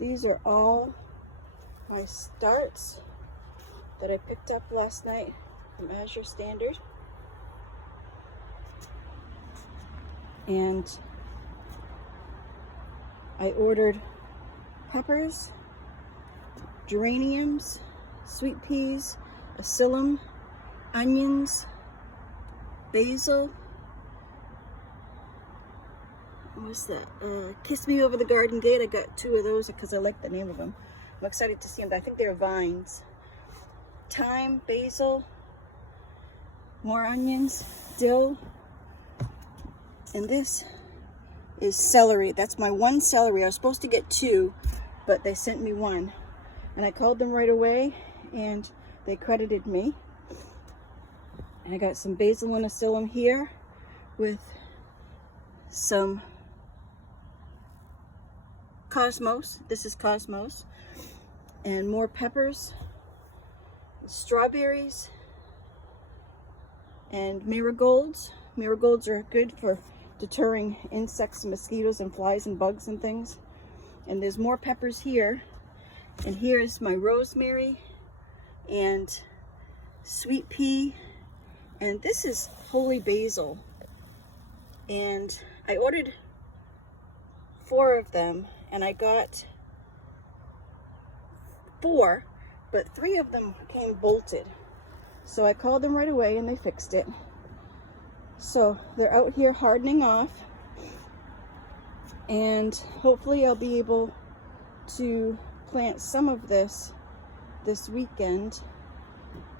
These are all my starts that I picked up last night from Azure Standard. And I ordered peppers, geraniums, sweet peas, acelum, onions, basil. What's that? Kiss Me Over the Garden Gate. I got 2 of those because I like the name of them. I'm excited to see them. I think they're vines. Thyme, basil, more onions, dill, and this is celery. That's my 1 celery. I was supposed to get 2, but they sent me 1. And I called them right away, and they credited me. And I got some basil and acelum here with some cosmos. This is cosmos. And more peppers, strawberries, and marigolds. Marigolds are good for deterring insects and mosquitoes and flies and bugs and things. And there's more peppers here. And here is my rosemary and sweet pea. And this is holy basil. And I ordered 4 of them, and I got 4, but 3 of them came bolted. So I called them right away and they fixed it. So they're out here hardening off, and hopefully I'll be able to plant some of this weekend,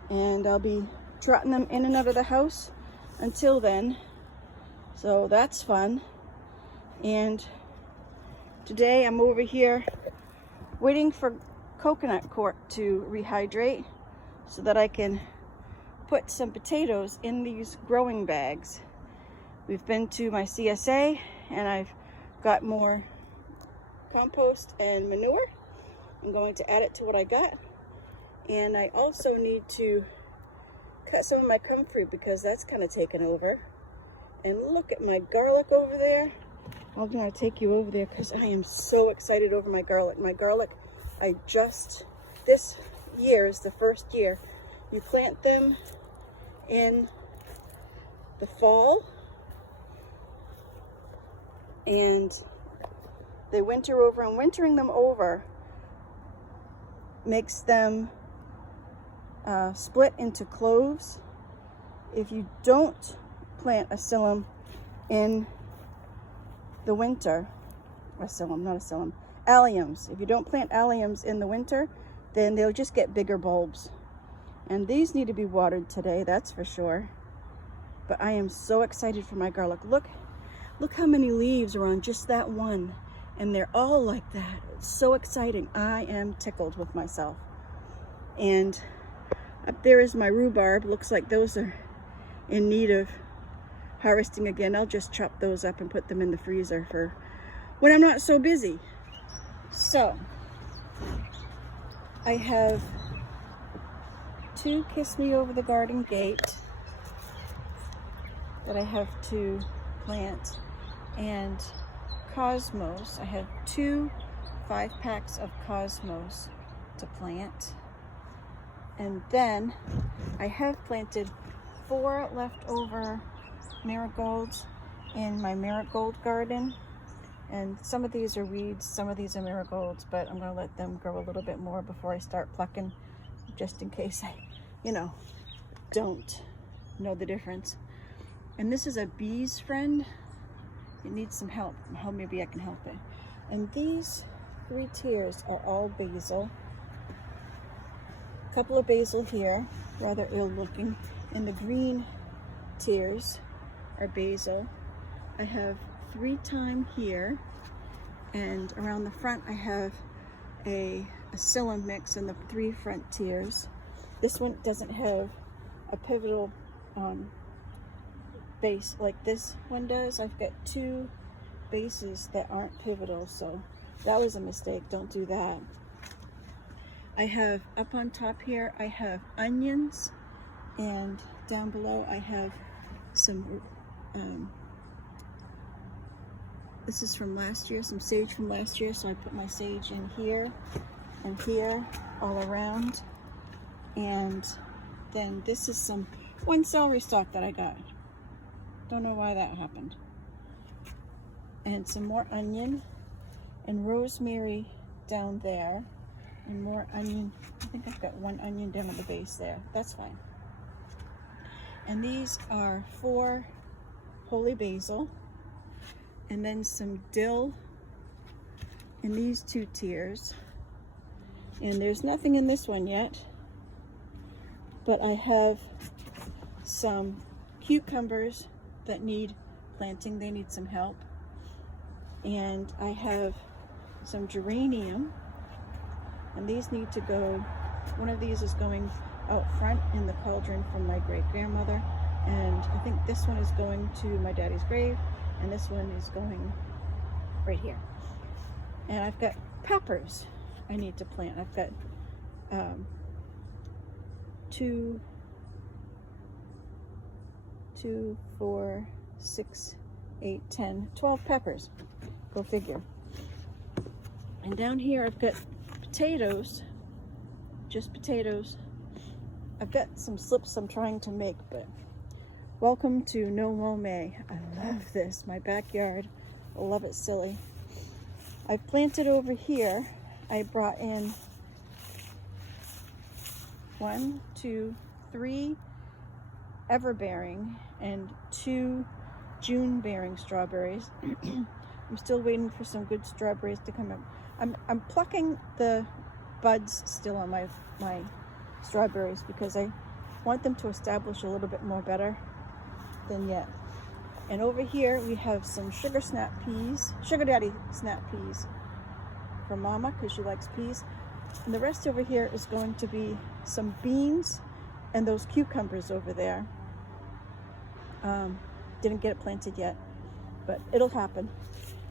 and I'll be trotting them in and out of the house until then. So that's fun. And today I'm over here waiting for coconut cork to rehydrate so that I can put some potatoes in these growing bags. We've been to my CSA and I've got more compost and manure. I'm going to add it to what I got. And I also need to cut some of my comfrey because that's kind of taken over. And look at my garlic over there. I'm going to take you over there because I am so excited over my garlic. My garlic, this year is the first year. You plant them in the fall and they winter over, and wintering them over makes them split into cloves. If you don't plant acelum in the winter, alliums. If you don't plant alliums in the winter, then they'll just get bigger bulbs. And these need to be watered today, that's for sure. But I am so excited for my garlic. Look how many leaves are on just that one. And they're all like that. It's so exciting. I am tickled with myself. And up there is my rhubarb. Looks like those are in need of harvesting again. I'll just chop those up and put them in the freezer for when I'm not so busy. So I have 2 Kiss Me Over the Garden Gate that I have to plant, and cosmos. I have 2 5-packs of cosmos to plant, and then I have planted 4 leftover marigolds in my marigold garden. And some of these are weeds, some of these are marigolds, but I'm going to let them grow a little bit more before I start plucking, just in case I, don't know the difference. And this is a bee's friend. It needs some help. Maybe I can help it. And these 3 tiers are all basil. A couple of basil here, rather ill looking. And the green tiers are basil. I have 3 thyme here, and around the front I have a acelum mix in the 3 front tiers. This one doesn't have a pivotal base like this one does. I've got 2 bases that aren't pivotal, so that was a mistake. Don't do that. I have up on top here, I have onions, and down below I have some This is from last year, some sage from last year, so I put my sage in here and here all around. And then this is one celery stalk that I got. Don't know why that happened. And some more onion and rosemary down there, and more onion. I think I've got one onion down at the base there. That's fine. And these are 4 holy basil, and then some dill in these 2 tiers. And there's nothing in this one yet, but I have some cucumbers that need planting. They need some help. And I have some geranium, and these need to go, one of these is going out front in the cauldron from my great-grandmother, and I think this one is going to my daddy's grave, and this one is going right here. And I've got peppers I need to plant. I've got 2, 4, 6, 8, 10, 12 peppers. Go figure. And down here I've got potatoes, just potatoes. I've got some slips I'm trying to make, but welcome to No Mow May. I love this, my backyard. I love it silly. I've planted over here. I brought in 1, 2, 3 ever-bearing and 2 June-bearing strawberries. I'm still waiting for some good strawberries to come in. I'm plucking the buds still on my strawberries because I want them to establish a little bit more better than yet. And over here we have some sugar daddy snap peas for Mama because she likes peas. And the rest over here is going to be some beans and those cucumbers over there. Didn't get it planted yet, but it'll happen.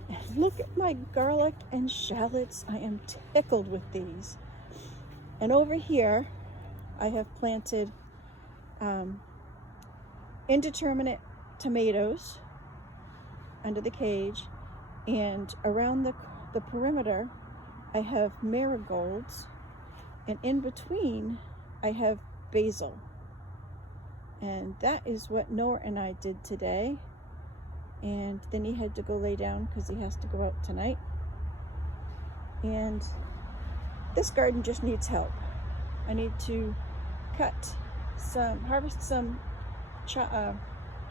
And look at my garlic and shallots. I am tickled with these. And over here, I have planted indeterminate tomatoes under the cage, and around the perimeter, I have marigolds, and in between, I have basil. And that is what Noah and I did today. And then he had to go lay down because he has to go out tonight. And this garden just needs help. I need to harvest some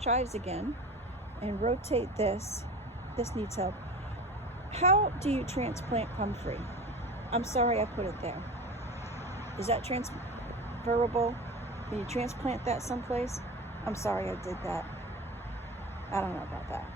chives again and rotate this. This needs help. How do you transplant comfrey? I'm sorry I put it there. Is that transferable? Can you transplant that someplace? I'm sorry I did that. I don't know about that.